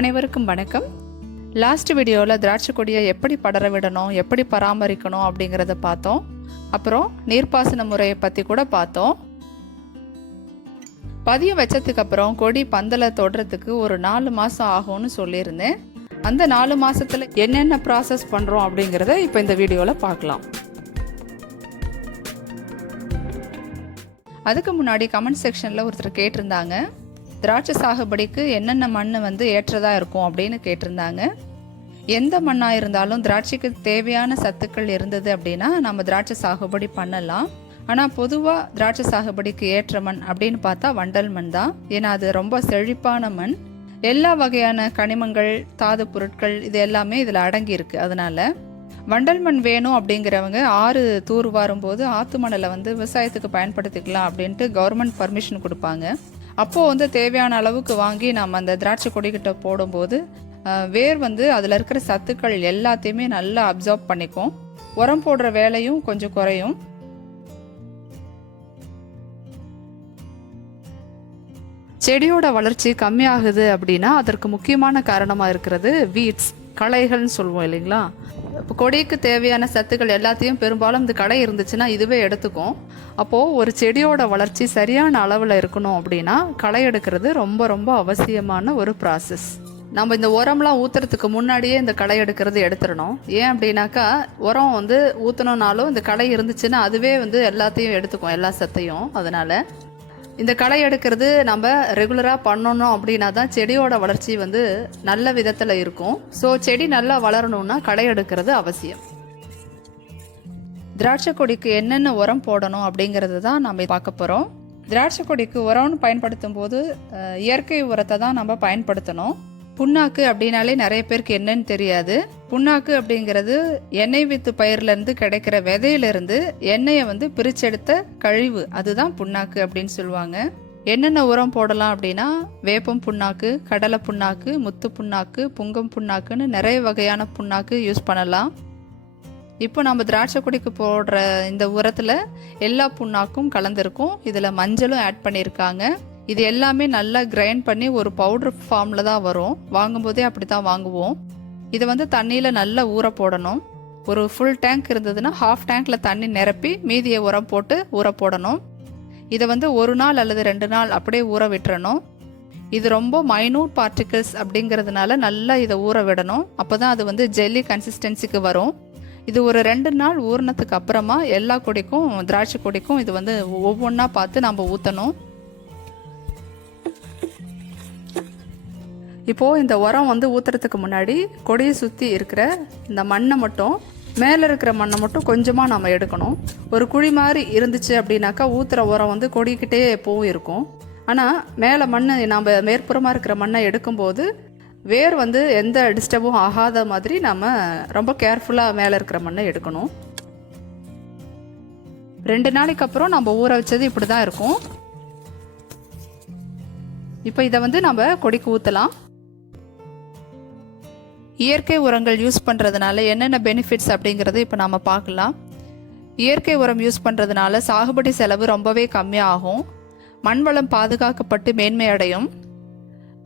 அனைவருக்கும் வணக்கம். லாஸ்ட் வீடியோவில் திராட்சை கொடியை எப்படி படர விடணும், எப்படி பராமரிக்கணும் அப்படிங்கிறத பார்த்தோம். அப்புறம் நீர்ப்பாசன முறையை பற்றி கூட பார்த்தோம். பதியம் வச்சதுக்கு அப்புறம் கொடி பந்தலை தொடுறதுக்கு ஒரு 4 மாதம் ஆகும்னு சொல்லியிருந்தேன். அந்த 4 மாதத்தில் என்னென்ன ப்ராசஸ் பண்ணுறோம் அப்படிங்கிறத இப்போ இந்த வீடியோவில் பார்க்கலாம். அதுக்கு முன்னாடி கமெண்ட் செக்ஷனில் ஒருத்தர் கேட்டிருந்தாங்க, திராட்சை சாகுபடிக்கு என்னென்ன மண் ஏற்றதாக இருக்கும் அப்படின்னு கேட்டிருந்தாங்க. எந்த மண்ணாக இருந்தாலும் திராட்சைக்கு தேவையான சத்துக்கள் இருந்தது அப்படின்னா நம்ம திராட்சை சாகுபடி பண்ணலாம். ஆனால் பொதுவாக திராட்சை சாகுபடிக்கு ஏற்ற மண் அப்படின்னு பார்த்தா வண்டல் மண் தான். ஏன்னா அது ரொம்ப செழிப்பான மண். எல்லா வகையான கனிமங்கள், தாது பொருட்கள் இது எல்லாமே இதில் அடங்கியிருக்கு. அதனால வண்டல் மண் வேணும் அப்படிங்கிறவங்க ஆறு தூர் வரும்போது ஆற்று மணலை விவசாயத்துக்கு பயன்படுத்திக்கலாம் அப்படின்ட்டு கவர்மெண்ட் பர்மிஷன் கொடுப்பாங்க. அப்போது தேவையான அளவுக்கு வாங்கி நம்ம அந்த திராட்சை கொடிக்கிட்ட போடும்போது வேர் அதில் இருக்கிற சத்துக்கள் எல்லாத்தையுமே நல்லா அப்சார்ப் பண்ணிக்கும். உரம் போடுற வேலையும் கொஞ்சம் குறையும். செடியோட வளர்ச்சி கம்மியாகுது அப்படின்னா அதற்கு முக்கியமான காரணமாக இருக்கிறது வீட்ஸ், களைகள்னு சொல்லுவோம் இல்லைங்களா. இப்போ கொடிக்கு தேவையான சத்துக்கள் எல்லாத்தையும் பெரும்பாலும் இந்த களை இருந்துச்சுன்னா இதுவே எடுத்துக்கும். அப்போது ஒரு செடியோட வளர்ச்சி சரியான அளவில் இருக்கணும் அப்படின்னா களை எடுக்கிறது ரொம்ப ரொம்ப அவசியமான ஒரு ப்ராசஸ். நம்ம இந்த உரம்லாம் ஊற்றுறதுக்கு முன்னாடியே இந்த களை எடுக்கிறது எடுத்துடணும். ஏன் அப்படின்னாக்கா உரம் ஊற்றணுன்னாலும் இந்த களை இருந்துச்சுன்னா அதுவே எல்லாத்தையும் எடுத்துக்கும், எல்லா சத்தையும். அதனால் இந்த களை எடுக்கிறது நம்ம ரெகுலராக பண்ணணும் அப்படின்னா தான் செடியோட வளர்ச்சி நல்ல விதத்தில் இருக்கும். ஸோ செடி நல்லா வளரணும்னா களை எடுக்கிறது அவசியம். திராட்சை கொடிக்கு என்னென்ன உரம் போடணும் அப்படிங்கிறது தான் நம்ம பார்க்க போகிறோம். திராட்சை கொடிக்கு உரம்னு பயன்படுத்தும் போது இயற்கை உரத்தை தான் நம்ம பயன்படுத்தணும். புண்ணாக்கு அப்படின்னாலே நிறைய பேருக்கு என்னன்னு தெரியாது. புண்ணாக்கு அப்படிங்கிறது எண்ணெய் வித்து பயிர்லேருந்து கிடைக்கிற விதையிலிருந்து எண்ணெயை பிரிச்செடுத்த கழிவு, அதுதான் புண்ணாக்கு அப்படின்னு சொல்லுவாங்க. என்னென்ன உரம் போடலாம் அப்படின்னா வேப்பம் புண்ணாக்கு, கடலை புண்ணாக்கு, முத்து புண்ணாக்கு, புங்கம் புண்ணாக்குன்னு நிறைய வகையான புண்ணாக்கு யூஸ் பண்ணலாம். இப்போ நம்ம திராட்சை கொடிக்கு போடுற இந்த உரத்தில் எல்லா புண்ணாக்கும் கலந்துருக்கும். இதில் மஞ்சளும் ஆட் பண்ணியிருக்காங்க. இது எல்லாமே நல்லா கிரைண்ட் பண்ணி ஒரு பவுடர் ஃபார்மில் தான் வரும். வாங்கும்போதே அப்படி தான் வாங்குவோம். இதை தண்ணியில் நல்லா ஊற போடணும். ஒரு ஃபுல் டேங்க் இருந்ததுன்னா ஹாஃப் டேங்க்கில் தண்ணி நிரப்பி மீதியை உரம் போட்டு ஊற போடணும். இதை 1 நாள் அல்லது 2 நாள் அப்படியே ஊற விட்டுறணும். இது ரொம்ப மைனூட் பார்ட்டிகிள்ஸ் அப்படிங்கிறதுனால நல்லா இதை ஊற விடணும். அப்போ தான் அது ஜெல்லி கன்சிஸ்டன்சிக்கு வரும். இது ஒரு 2 நாள் ஊறினதுக்கு அப்புறமா எல்லா கொடிக்கும், திராட்சை கொடிக்கும் இது ஒவ்வொன்றா பார்த்து நம்ம ஊற்றணும். இப்போது இந்த உரம் ஊற்றுறதுக்கு முன்னாடி கொடியை சுற்றி இருக்கிற இந்த மண்ணை மட்டும், மேலே இருக்கிற மண்ணை மட்டும் கொஞ்சமாக நம்ம எடுக்கணும். ஒரு குழி மாதிரி இருந்துச்சு அப்படின்னாக்கா ஊற்றுற உரம் கொடிக்கிட்டே எப்போவும் இருக்கும். ஆனால் மேலே மண், நம்ம மேற்புறமாக இருக்கிற மண்ணை எடுக்கும்போது வேர் எந்த டிஸ்டர்பும் ஆகாத மாதிரி நம்ம ரொம்ப கேர்ஃபுல்லாக மேலே இருக்கிற மண்ணை எடுக்கணும். 2 நாளைக்கு அப்புறம் நம்ம ஊற வச்சது இப்படி தான் இருக்கும். இப்போ இதை நம்ம கொடிக்கு ஊற்றலாம். இயற்கை உரங்கள் யூஸ் பண்ணுறதுனால என்னென்ன பெனிஃபிட்ஸ் அப்படிங்கிறது இப்போ நம்ம பார்க்கலாம். இயற்கை உரம் யூஸ் பண்ணுறதுனால சாகுபடி செலவு ரொம்பவே கம்மியாகும். மண் வளம் பாதுகாக்கப்பட்டு மேன்மை அடையும்.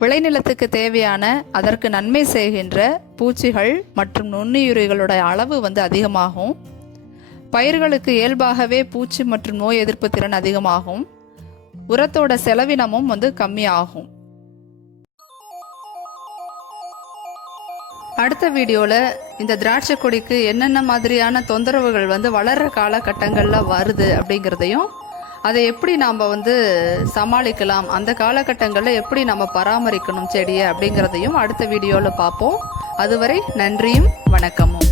விளைநிலத்துக்கு தேவையான, அதற்கு நன்மை செய்கின்ற பூச்சிகள் மற்றும் நுண்ணுயிரிகளோட அளவு அதிகமாகும். பயிர்களுக்கு இயல்பாகவே பூச்சி மற்றும் நோய் எதிர்ப்பு திறன் அதிகமாகும். உரத்தோட செலவினமும் கம்மியாகும். அடுத்த வீடியோவில் இந்த திராட்சை கொடிக்கு என்னென்ன மாதிரியான தொந்தரவுகள் வளர்கிற காலகட்டங்களில் வருது அப்படிங்கிறதையும், அதை எப்படி நாம் சமாளிக்கலாம், அந்த காலகட்டங்களில் எப்படி நம்ம பராமரிக்கணும் செடியை அப்படிங்கிறதையும் அடுத்த வீடியோவில் பார்ப்போம். அதுவரை நன்றியும் வணக்கமும்.